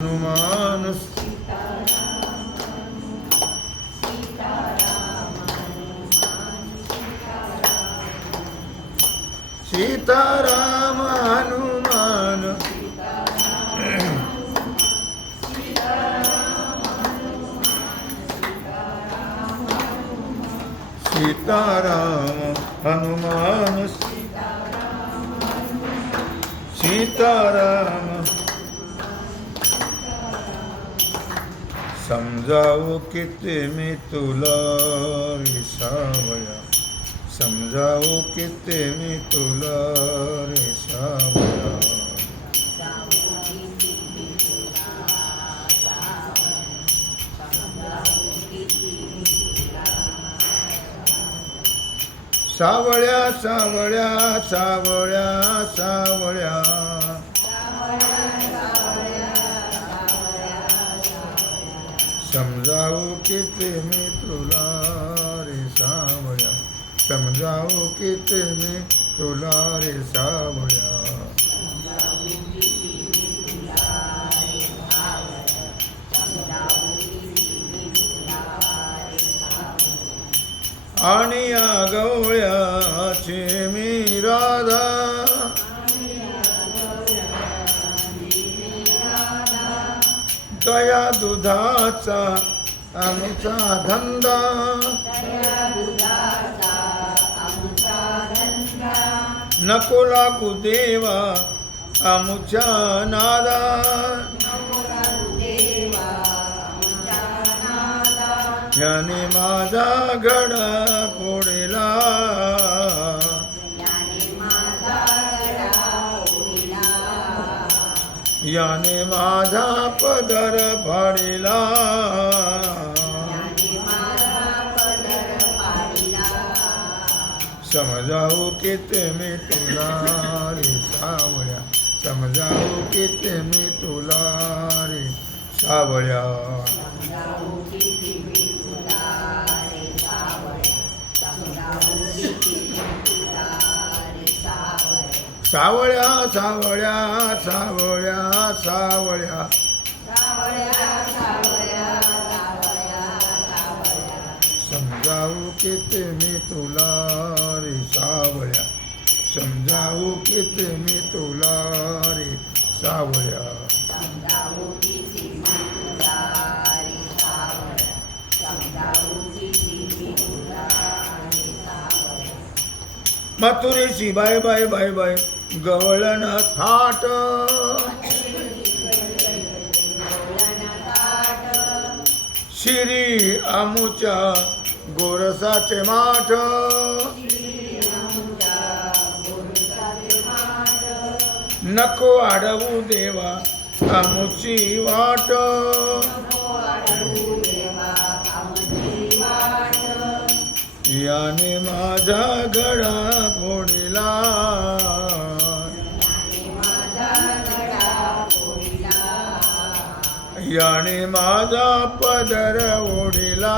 हनुमान सीताराम हनुमान सीताराम हनुमान सीताराम समजावू किती मी तुला रे सावया समजावू किती मी तुला रेसावया. सावळ्या सावळ्या सावळ्या सावळ्या. समजावू किती मी तुला रे सावळ्या समजावू किती मी तुला रे सावळ्या आणि या गवळ्याचे दया दुधाचा आमचा धंदा. नको लागू देवा आमुच्या नादा. याने माझा गडा. याने माझा पदर फाडिला. समजावू किती मी तुला रे सावळ्या समजावू किती मी तुला रे सावळ्या सावळ्या सावळ्या सावळ्या सावळ्या. समजावू किती मी तुला रे सावळ्या. समजावू किती मी तुला रे सावळ्या. मथुरेची बाय बाय बाय बाय. गवळण थाट. शिरी आमुच्या गोरसाचे माठ. नको अडवू देवा आमुची वाट. याने माझा गडा फोडला. याने माझा पदर ओढिला.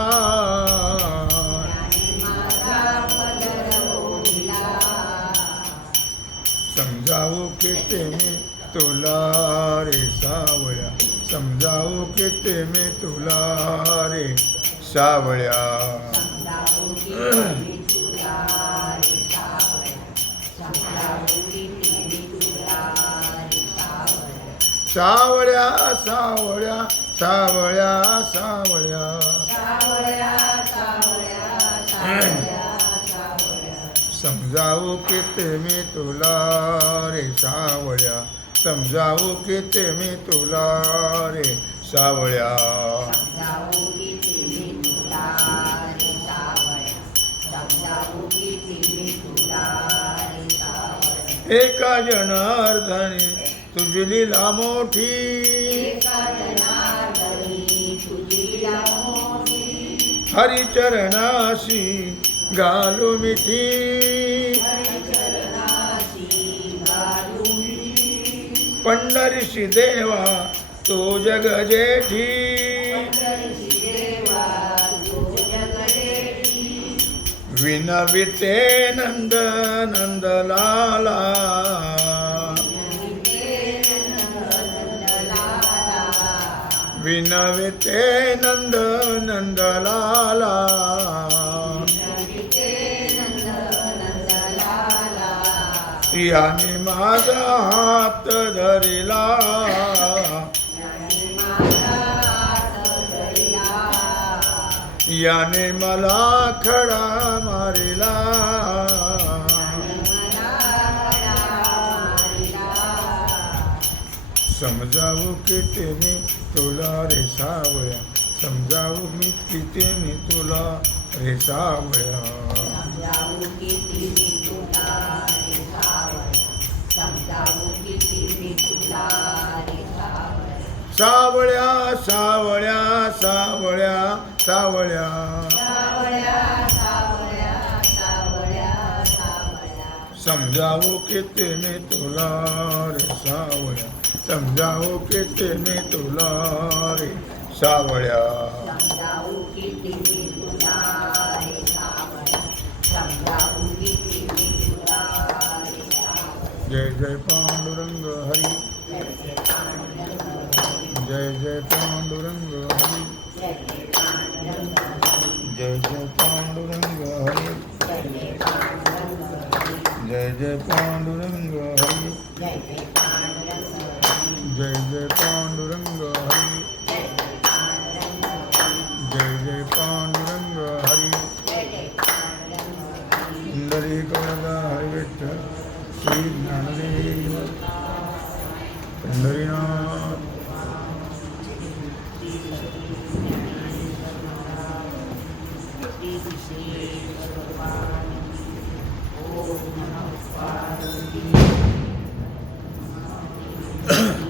समजावू किती मी तुला रे सावळ्या. समजावू किती मी तुला रे सावळ्या. सावळ्या सावळ्या सावळ्या सावळ्या. समजावू किती मी तुला रे सावळ्या. समजावू किती मी तुला रे सावळ्या. एका जन तुझी लीला मोठी. हरिचरणाशी घालू मिठी. पंढरीशी देवा तो जग जेठी. विनविते नंद नंदलाला. विनविते नंद नंदलाला. याने माझा हात धरिला. याने मला खडा मारिला. समजावू मी तुला रे सावळ्या समजावू मी किती मी तुला रे सावळ्या सावळ्या. सावळ्या. सावळ्या. समजावू किती मी तुला रे सावळ्या समजावू किती मी तुला रे सावळ्या. जय जय पांडुरंग हरी जय जय पांडुरंग. जय जय जय पांडुरंग. हरी. जय जय पांडुरंग पांडुरंग हरि जय जय पांडुरंग हरि सुंदरी कवरदा हरिविठ्ठल श्री ज्ञानदेव पंढरीनाथ Ugh.